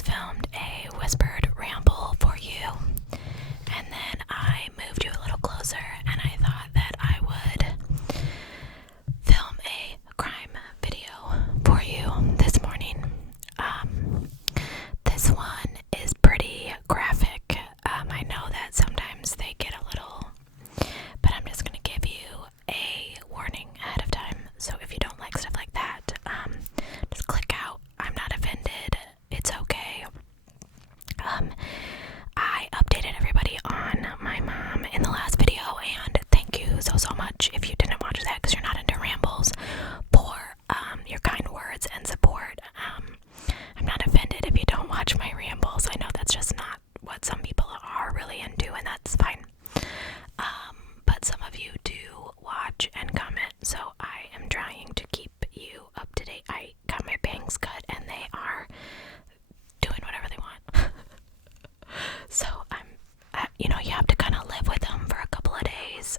just filmed a whispered ramble for you, and then I moved you a little closer, and I thought that I would film a crime video for you this morning. This one is pretty graphic. I know that sometimes they get a little, but I'm just gonna give you a warning ahead of time. So if you don't like stuff like that, just click out. I'm not offended. It's okay. I updated everybody on my mom in the last video, and thank you so much if you didn't watch that because you're not into rambles for your kind words and support. I'm not offended if you don't watch my rambles. I know that's just not what some people are really into, and that's fine. But some of you do watch and comment, so I am trying to keep you up to date. I got my bangs cut, and they are doing whatever they want. So you have to kind of live with them for a couple of days.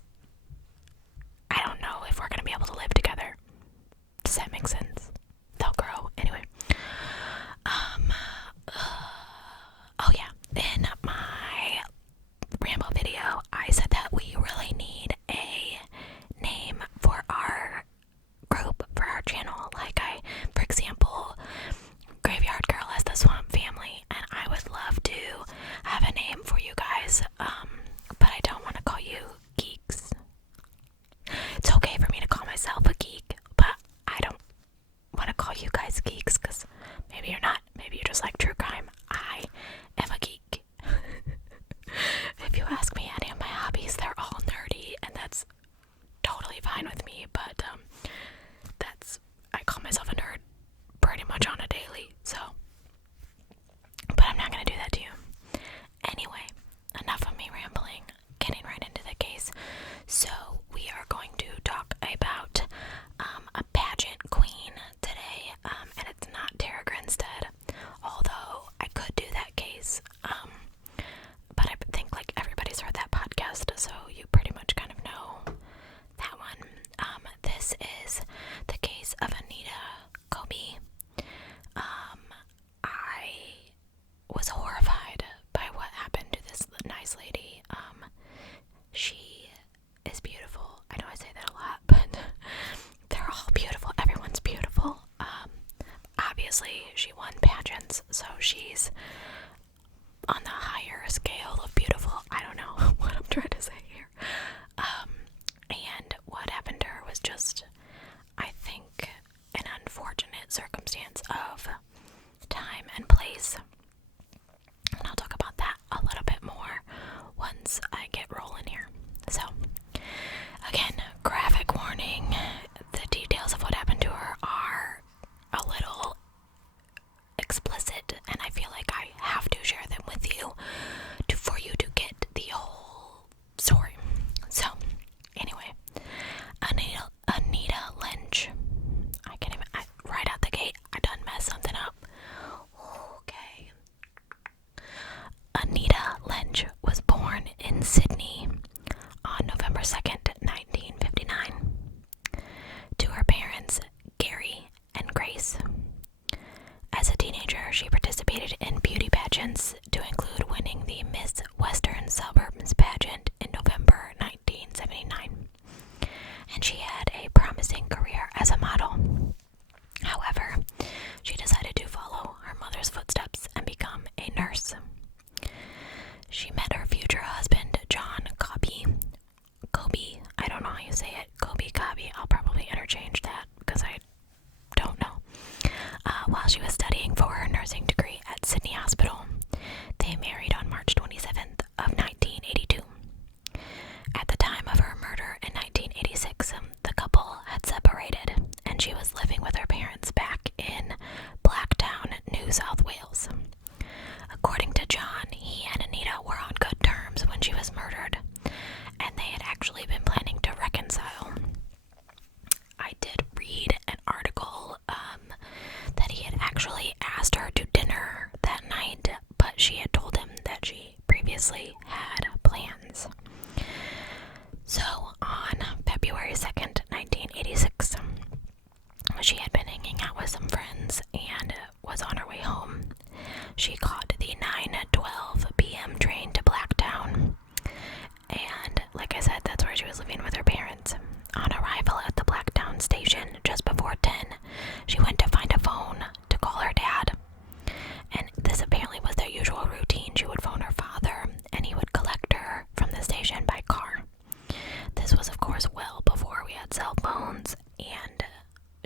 I don't know if we're gonna be able to live together. Does that make sense? They'll grow anyway. Oh yeah, in my ramble video, I said that we really need a name for our group, for our channel. For example, Graveyard Girl as the Swamp Family, and I would love to have a name for you guys, but I don't want to call you geeks. It's okay for me to call myself a geek, but I don't want to call you guys geeks, because maybe you're not. Maybe you just like true crime. I am a geek. If you ask me any of my hobbies, they're all nerdy, and that's totally fine with me, but I call myself a nerd pretty much on a daily, so, but I'm not going to do that to you. Anyway, enough of me rambling, getting right into the case. So we are going to talk about a pageant queen today, and it's not Tara Grinstead, although I could do that case, but I think everybody's heard that podcast, so you pretty much kind of know that one. This is the case of Anita Cobby. I was horrified by what happened to this nice lady. She is beautiful. I know I say that a lot, but they're all beautiful. Everyone's beautiful. Obviously, she won pageants, so she's on the higher scale of beautiful. I don't know what I'm trying to say here. And what happened to her was just, I think, an unfortunate circumstance of time and place. And I'll talk about that a little bit more once I get rolling here. So, again, graphic warning. The details of what happened to her are a little explicit, and I feel like I have to share them with you for you to get the whole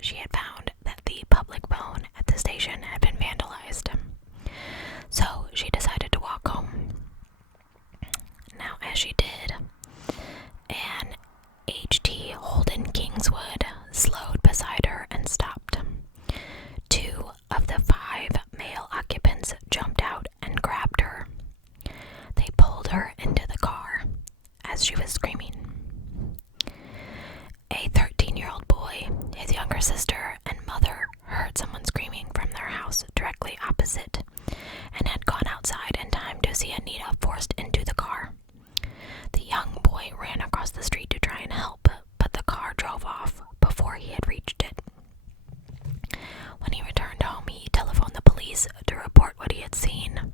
she had found that the public phone at the station had been vandalized. So she decided to walk home. Now, as she did, an HT Holden Kingswood slowed beside her and stopped. 2 of the 5 male occupants jumped out and grabbed her. They pulled her into the car as she was screaming. A 13-year-old boy, his younger sister, and mother heard someone screaming from their house directly opposite and had gone outside in time to see Anita forced into the car. The young boy ran across the street to try and help, but the car drove off before he had reached it. When he returned home, he telephoned the police to report what he had seen.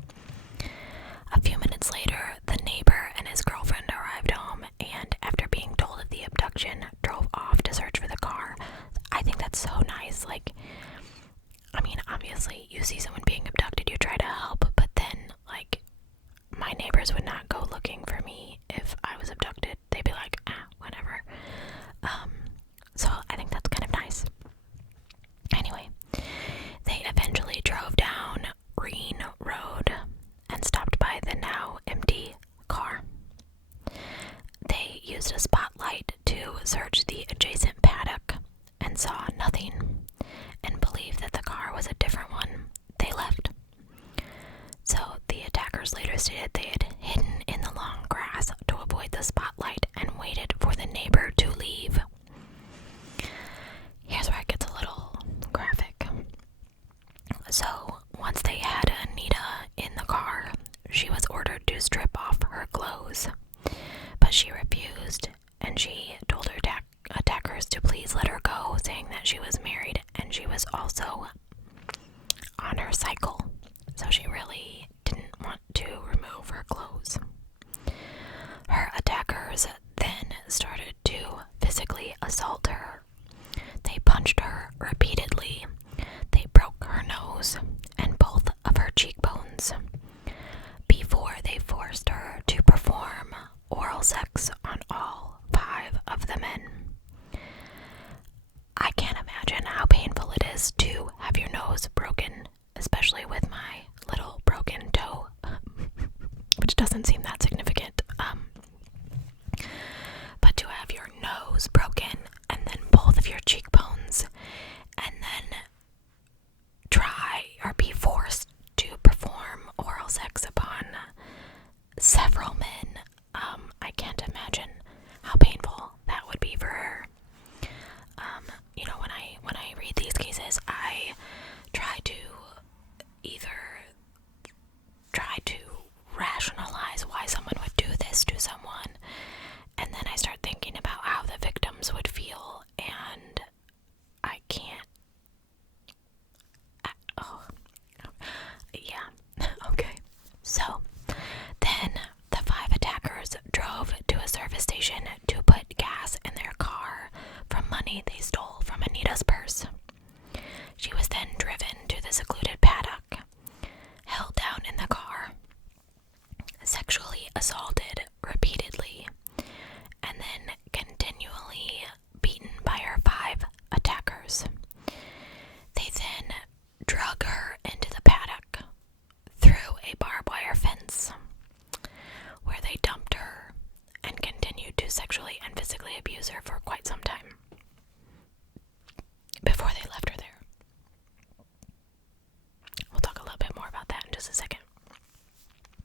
A few minutes later, the neighbor and his girlfriend arrived home, and after being told of the abduction, drove off to search for the car. I think that's so nice. Like, I mean, obviously, you see someone being abducted, you try to help, but then, like, my neighbors would not go looking for me if I was abducted. They'd be like, whatever. So I think that's kind of nice. Anyway, they eventually drove down Green Road and stopped by the now empty car. They used a spotlight to search the adjacent paddock and saw nothing, and believed that the car was a different one. They left. So the attackers later stated they had hidden in the long grass to avoid the spotlight and waited for the neighbor to leave. Here's where it gets a little graphic. So once they had Anita in the car, she was ordered to strip off her clothes, but she refused, and she told her attackers to please let her go, saying that she was married and she was also on her cycle, so she really didn't want to remove her clothes. Her attackers then started to physically assault her. They punched her repeatedly. They broke her nose and both of her cheekbones before they forced her to perform oral sex on all 5 of the men. I can't imagine how painful it is to have your nose broken, especially with my little broken toe, which doesn't seem that significant. But to have your nose broken and then both of your cheekbones, and then try or be forced to perform oral sex upon several men, I can't imagine how painful that would be for her. You know, when I read these cases, I try to rationalize why someone would do this to someone, and then I start thinking about how the victims would feel, and I can't. Yeah, okay. So then the 5 attackers drove to a service station to put gas in their car from money they stole from Anita's purse. She was then driven to the secluded paddock, held down in the car, sexually assaulted repeatedly, and then continually beaten by her 5 attackers. They then drug her into the paddock through a barbed wire fence, where they dumped her and continued to sexually and physically abuse her for quite some time before they left her there. We'll talk a little bit more about that in just a second.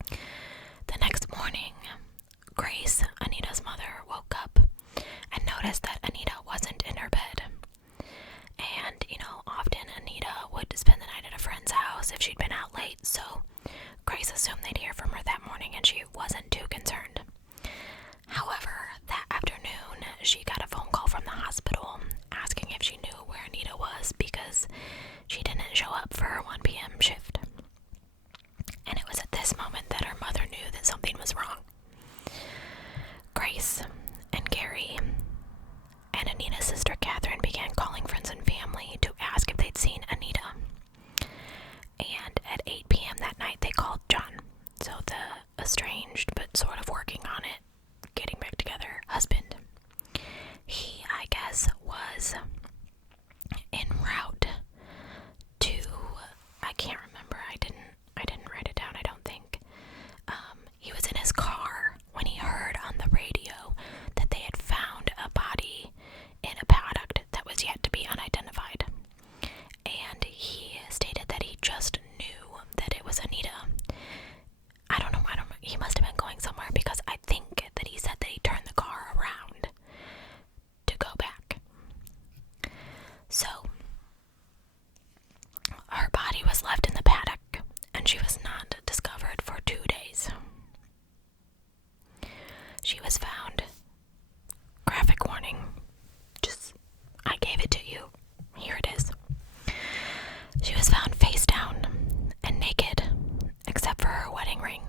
The next morning, Grace, Anita's mother, woke up and noticed that Anita wasn't in her bed. And, often Anita would spend the night at a friend's house if she'd been out late, so Grace assumed they'd hear from her that morning and she wasn't too concerned. However, that afternoon, she got a phone call from the hospital asking if she knew where Anita was because she didn't show up for her 1 p.m. shift. And it was at this moment that her mother knew that something was wrong. Grace and Gary and Anita's sister Catherine began calling friends and family to ask if they'd seen Anita. And at 8 p.m. that night, they called John, so the estranged but sort of working on it, getting back together husband. He, I guess, was in was left in the paddock, and she was not discovered for 2 days. She was found, graphic warning, I gave it to you, here it is. She was found face down and naked, except for her wedding ring.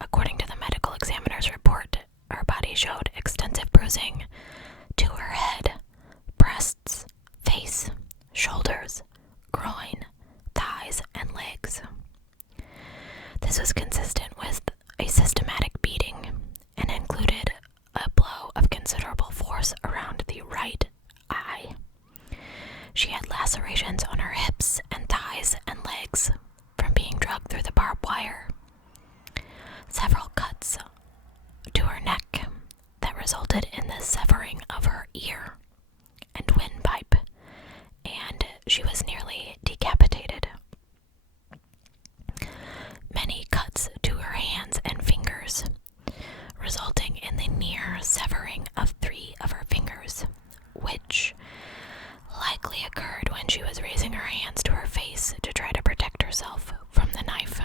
According to the medical examiner's report, her body showed extensive bruising to her head, breasts, face, shoulders, groin, thighs, and legs. This was consistent with a systematic beating and included a blow of considerable force around the right eye. She had lacerations on her hips and thighs and legs from being dragged through the barbed wire. Several cuts to her neck that resulted in the severing of her ear and windpipe, and she was nearly decapitated. Many cuts to her hands and fingers, resulting in the near severing of 3 of her fingers, which likely occurred when she was raising her hands to her face to try to protect herself from the knife.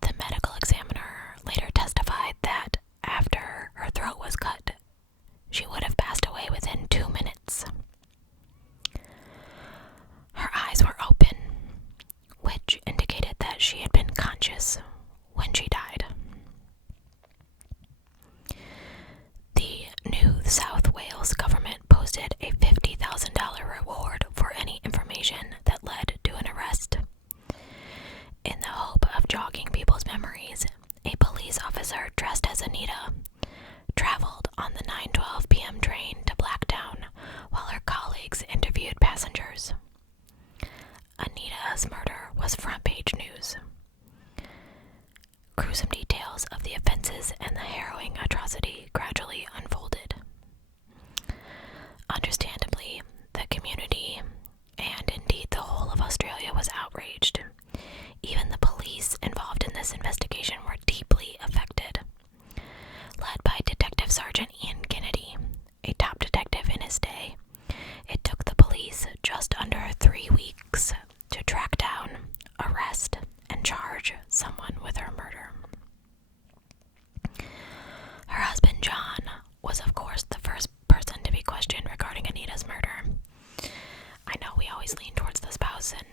The medical examiner later testified that after her throat was cut, she would have passed away within 2 minutes. Her eyes were open, which indicated that she had been conscious when she died. The New South Wales government posted a $50,000 reward for any information that led to an arrest. In the hope of jogging people's memories, a police officer dressed as Anita traveled on the 9:12 p.m. train to Blacktown while her colleagues interviewed passengers. Anita's murder was front-page news. Gruesome details of the offenses and the harrowing atrocity gradually unfolded. Understandably, the community, and indeed the whole of Australia, was outraged. Even the police involved in this investigation were deeply affected. Led by Detective Sergeant Ian Kennedy, a top detective in his day, it took the police just under 3 weeks to track down, arrest, and charge someone with her murder. Her husband, John, was of course the first person to be questioned regarding Anita's murder. I know we always lean towards the spouse, and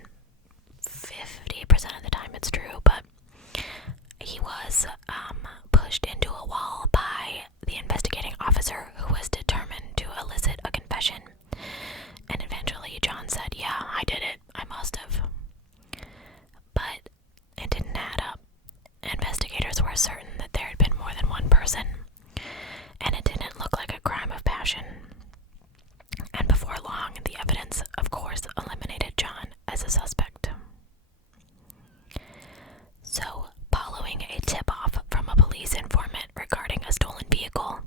50% of the time it's true, but he was pushed into a wall by the investigating officer who was determined to elicit a confession. And eventually John said, "Yeah, I did it. I must have." But it didn't add up. Investigators were certain that there had been more than one person, and it didn't look like a crime of passion. And before long, the evidence, of course, eliminated John as a suspect. So, following a tip-off from a police informant regarding a stolen vehicle,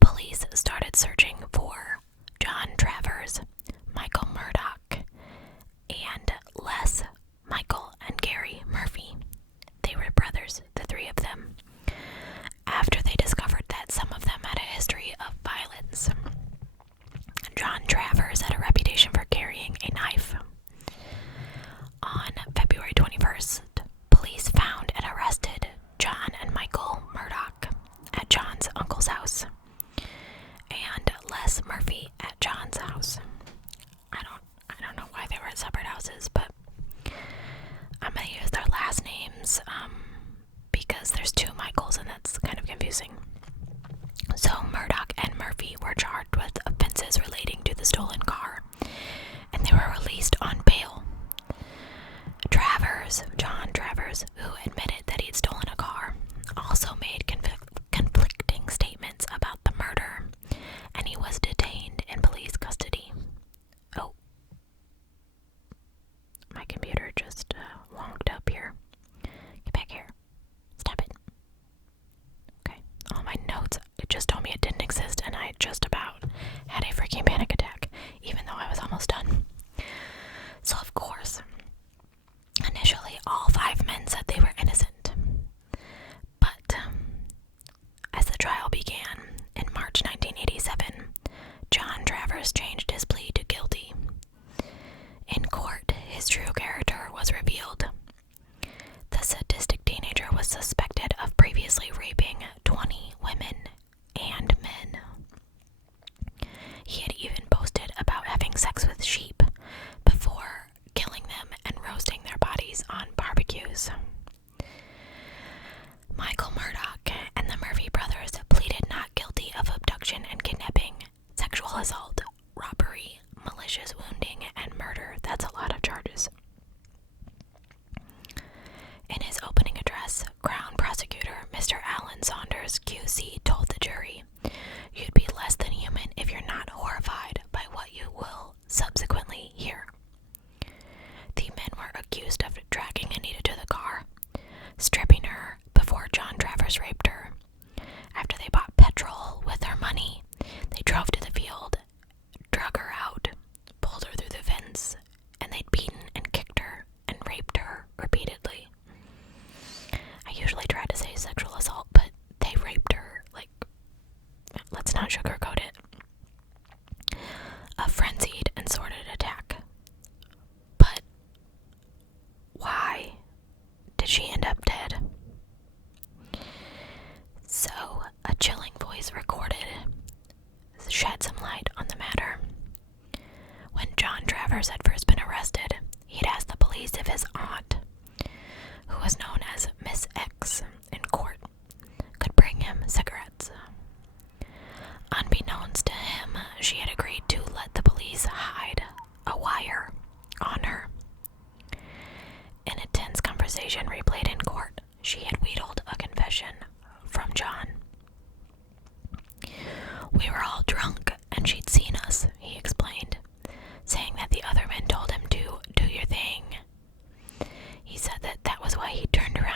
police started searching for John Travers, Michael Murdoch, and Les, Michael, and Gary Murphy. They were brothers, the 3 of them, after they discovered that some of them had a history of violence. John Travers had a reputation for carrying a knife. On February 21st, police found and arrested John and Michael Murdoch at John's uncle's house, and Les Murphy at John's house. I don't know why they were at separate houses, but I'm gonna use their last names because there's 2 Michaels, and that's kind of confusing. So Murdoch and Murphy were charged with offenses relating to the stolen car, and they were released on bail. John Travers, who admitted that he'd stolen a car, also made conflicting statements about the murder, and he was detained in police custody. Oh, my computer just wonked up here. Get back here. Stop it. Okay, all my notes, it just told me it didn't exist, and I just about had a freaking panic attack. malicious wounding, and murder. That's a lot of charges. In his opening address, Crown Prosecutor Mr. Alan Saunders, QC, told the jury, "You'd be less than human if you're not horrified by what you will subsequently hear." The men were accused of dragging Anita to the car, stripping her before John Travers raped her. After they bought petrol with her money, they drove to the field, drug her out, pulled her through the fence, and they'd beaten and kicked her and raped her repeatedly. I usually try to say sexual assault, but they raped her. Like, let's not sugarcoat it. A frenzied and sordid attack. But why did she end up dead? So, a chilling voice recorded shed some light on the matter. When John Travers had first been arrested, he'd asked the police if his aunt, who was known as Miss X in court, could bring him cigarettes. Unbeknownst to him, she had agreed to let the police hide a wire on her. In a tense conversation replayed in court, she had wheedled a confession from John. "We were all drunk and she'd seen us," he explained, saying that the other men told him to do your thing. He said that was why he turned around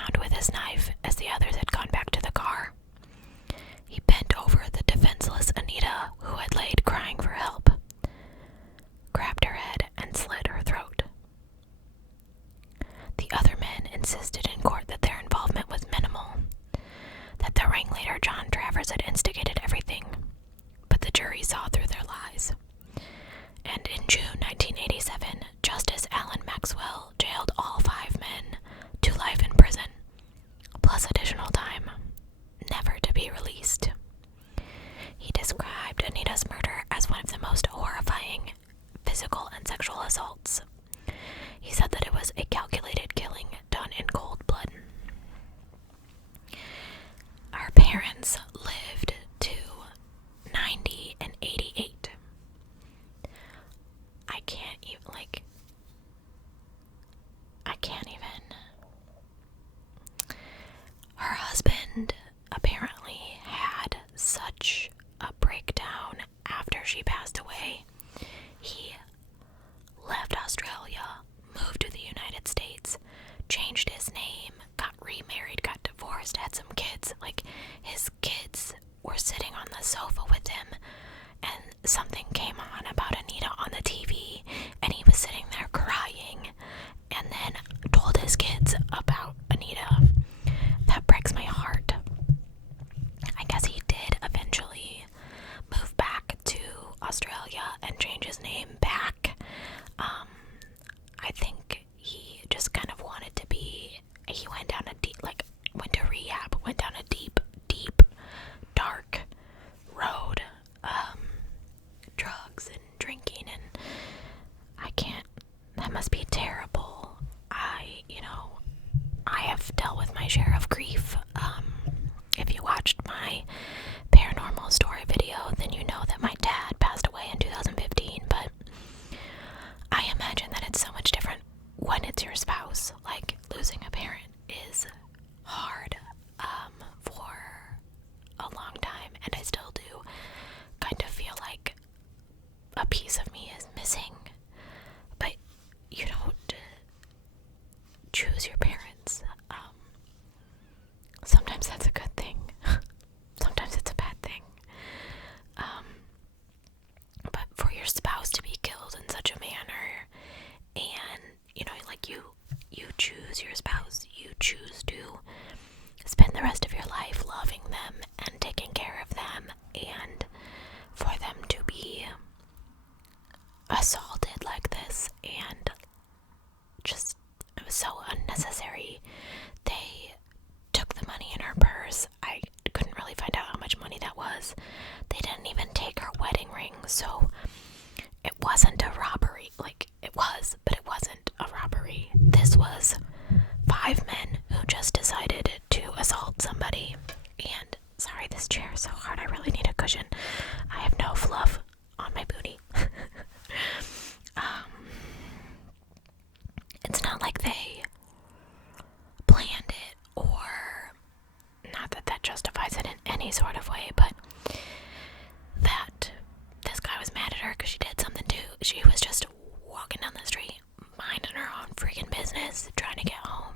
she was just walking down the street, minding her own freaking business, trying to get home.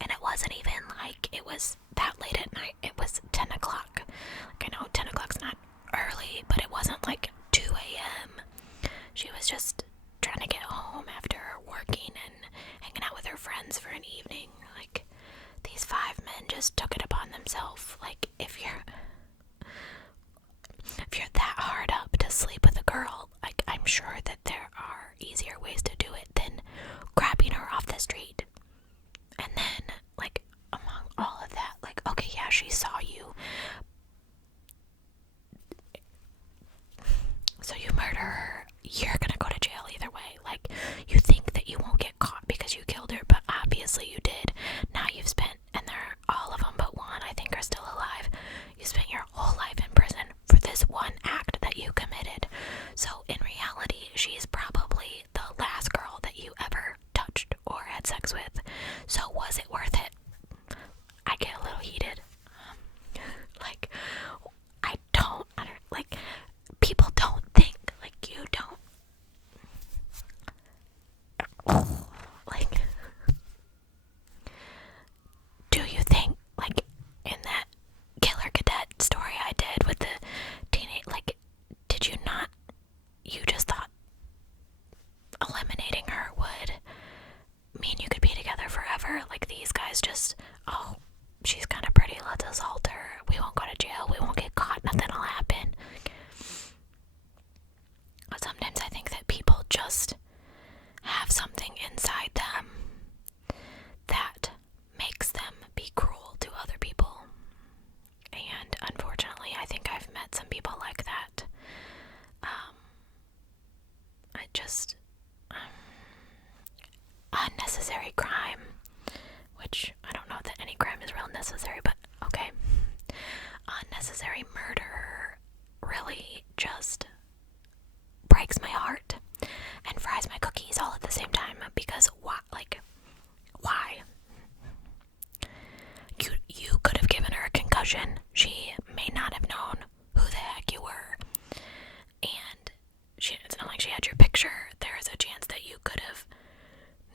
And it wasn't even like it was that late at night. It was 10 o'clock. Like, I know 10 o'clock's not early, but it wasn't like 2 a.m. She was just trying to get home after working and hanging out with her friends for an evening. Like, these 5 men just took it upon themselves. Like, if you're that hard up to sleep with a girl, like, I'm sure that there are easier ways to do it than grabbing her off the street. And then, like, among all of that, like, okay, yeah, she saw you, so you murder her, you're gonna go to jail either way. Like, you think that you won't get caught because you killed her, but obviously you did. Now you've spent, and they're all of them but one, I think, are still alive. You spent your whole life in prison for this one act that you committed. So in reality, she's probably the last girl that you ever touched or had sex with. So was it worth it? I get a little heated. Like, like, people don't think, like, you don't, like, do you think, like, in that Killer Cadet story I did with the teenage, like, did you not, you just thought eliminating her would mean you could be together forever? Like, these guys just, oh, she's kind of pretty, let's assault her, we won't go to jail, we won't get caught, nothing will happen. But sometimes I think that people just have something inside them that makes them be cruel to other people. And unfortunately, I think I've met some people like that. Unnecessary crime, which I don't know that any crime is real necessary, but okay. Unnecessary murder really just breaks my heart and fries my cookies all at the same time, because why? Like, why? You could have given her a concussion. She may not have known who the heck you were, and it's not like she had your picture. There is a chance that you could have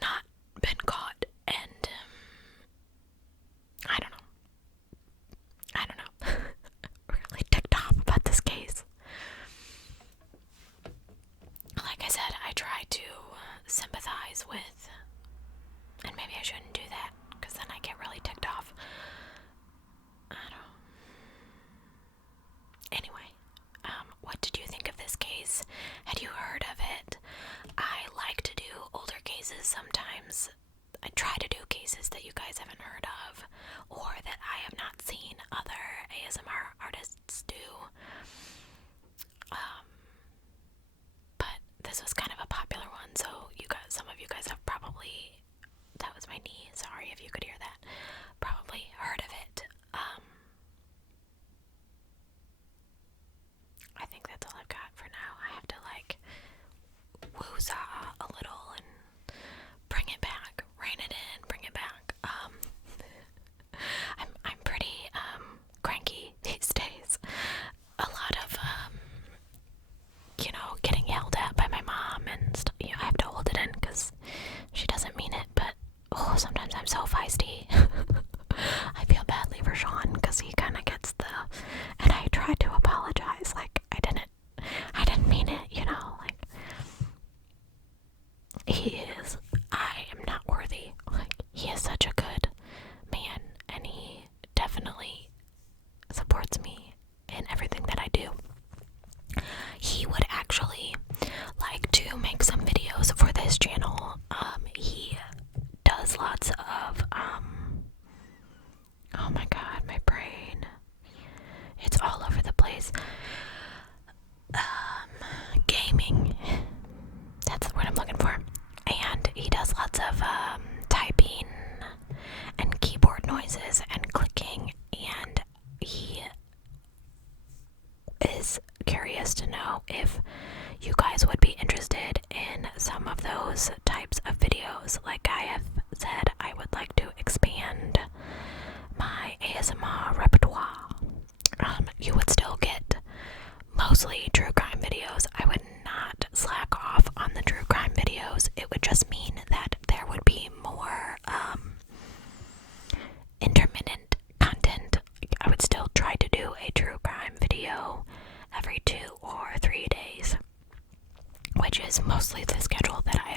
not been caught, and I don't know. Really ticked off about this case. Like I said, I try to sympathize with, and maybe I shouldn't do that, because then I get really ticked off. I don't. Anyway, what did you think of this case? Had you heard of it? I like to do older cases sometimes. I try to do cases that you guys haven't heard of, or that I have not seen other ASMR artists do. But this was kind of a popular one, so some of you guys have probably, that was my knee, sorry if you could hear that, probably heard of it. I think that's all I've got for now. I have to, like, woo-saw a little and bring it back, rein it in, bring it back. I'm pretty cranky these days. A lot of getting yelled at by my mom and stuff. I have to hold it in because she doesn't mean it, but sometimes I'm so feisty. I feel badly for Sean because he kind of gets and I tried to apologize, like, I didn't mean it, like, I am not worthy. Like, he is such a good man, and he definitely supports me in everything that I do. He would actually like to make some videos for this channel. He does lots of, oh my god, my brain. It's all over the place. Gaming. That's the word I'm looking for. And he basically the schedule that